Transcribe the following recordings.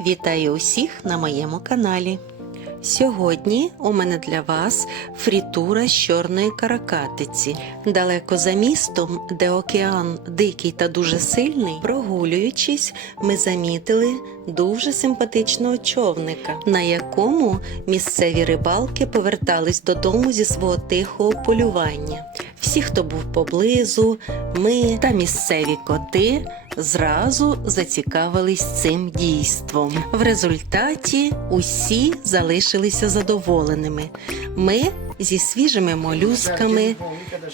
Вітаю усіх на моєму каналі. Сьогодні у мене для вас фрітура з чорної каракатиці. Далеко за містом, де океан дикий та дуже сильний, прогулюючись, ми замітили дуже симпатичного човника, на якому місцеві рибалки повертались додому зі свого тихого полювання. Всі, хто був поблизу, ми та місцеві коти зразу зацікавились цим дійством. В результаті усі залишилися задоволеними. Ми зі свіжими молюсками,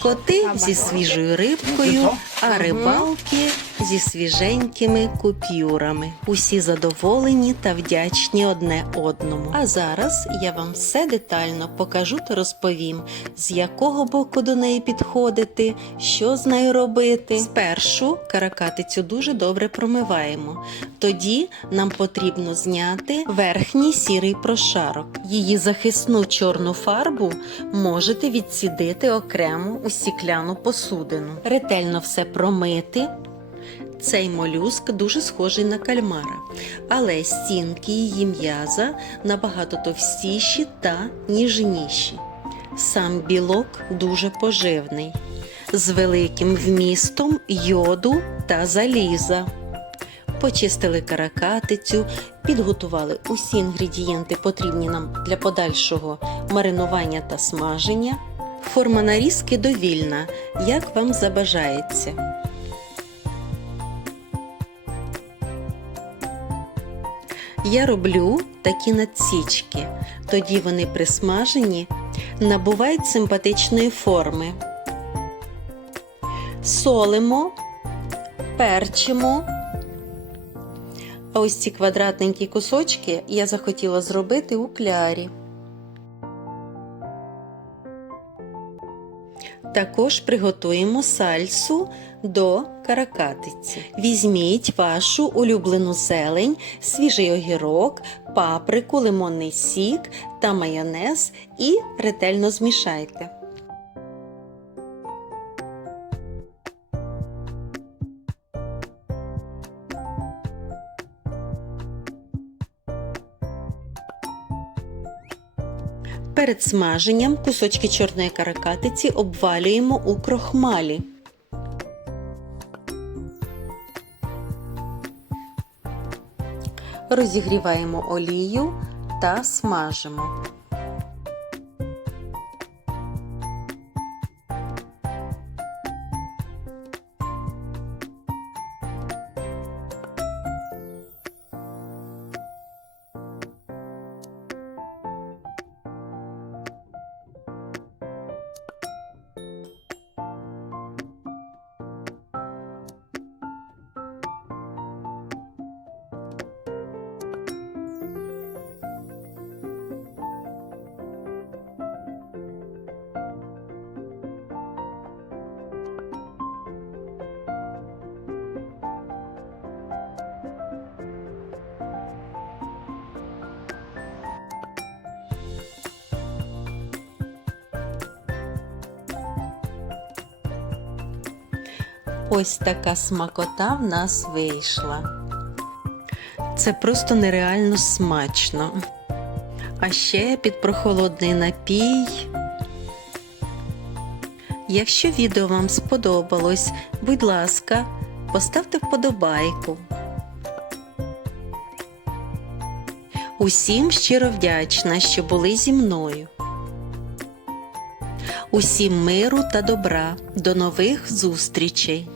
коти зі свіжою рибкою, а рибалки зі свіженькими купюрами. Усі задоволені та вдячні одне одному. А зараз я вам все детально покажу та розповім, з якого боку до неї підходити, що з нею робити. Спершу каракатицю дуже добре промиваємо. Тоді нам потрібно зняти верхній сірий прошарок. Її захисну чорну фарбу можете відсідити окремо у стікляну посудину. Ретельно все промити. Цей молюск дуже схожий на кальмара, але стінки її м'яза набагато товстіші та ніжніші. Сам білок дуже поживний, з великим вмістом йоду та заліза. Почистили каракатицю, підготували усі інгредієнти, потрібні нам для подальшого маринування та смаження. Форма нарізки довільна, як вам забажається. Я роблю такі надсічки, тоді вони присмажені, набувають симпатичної форми. Солимо, перчимо. А ось ці квадратненькі кусочки я захотіла зробити у клярі. Також приготуємо сальсу до каракатиці. Візьміть вашу улюблену зелень, свіжий огірок, паприку, лимонний сік та майонез і ретельно змішайте. Перед смаженням кусочки чорної каракатиці обвалюємо у крохмалі. Розігріваємо олію та смажимо. Ось така смакота в нас вийшла. Це просто нереально смачно. А ще під прохолодний напій. Якщо відео вам сподобалось, будь ласка, поставте вподобайку. Усім щиро вдячна, що були зі мною. Усім миру та добра. До нових зустрічей!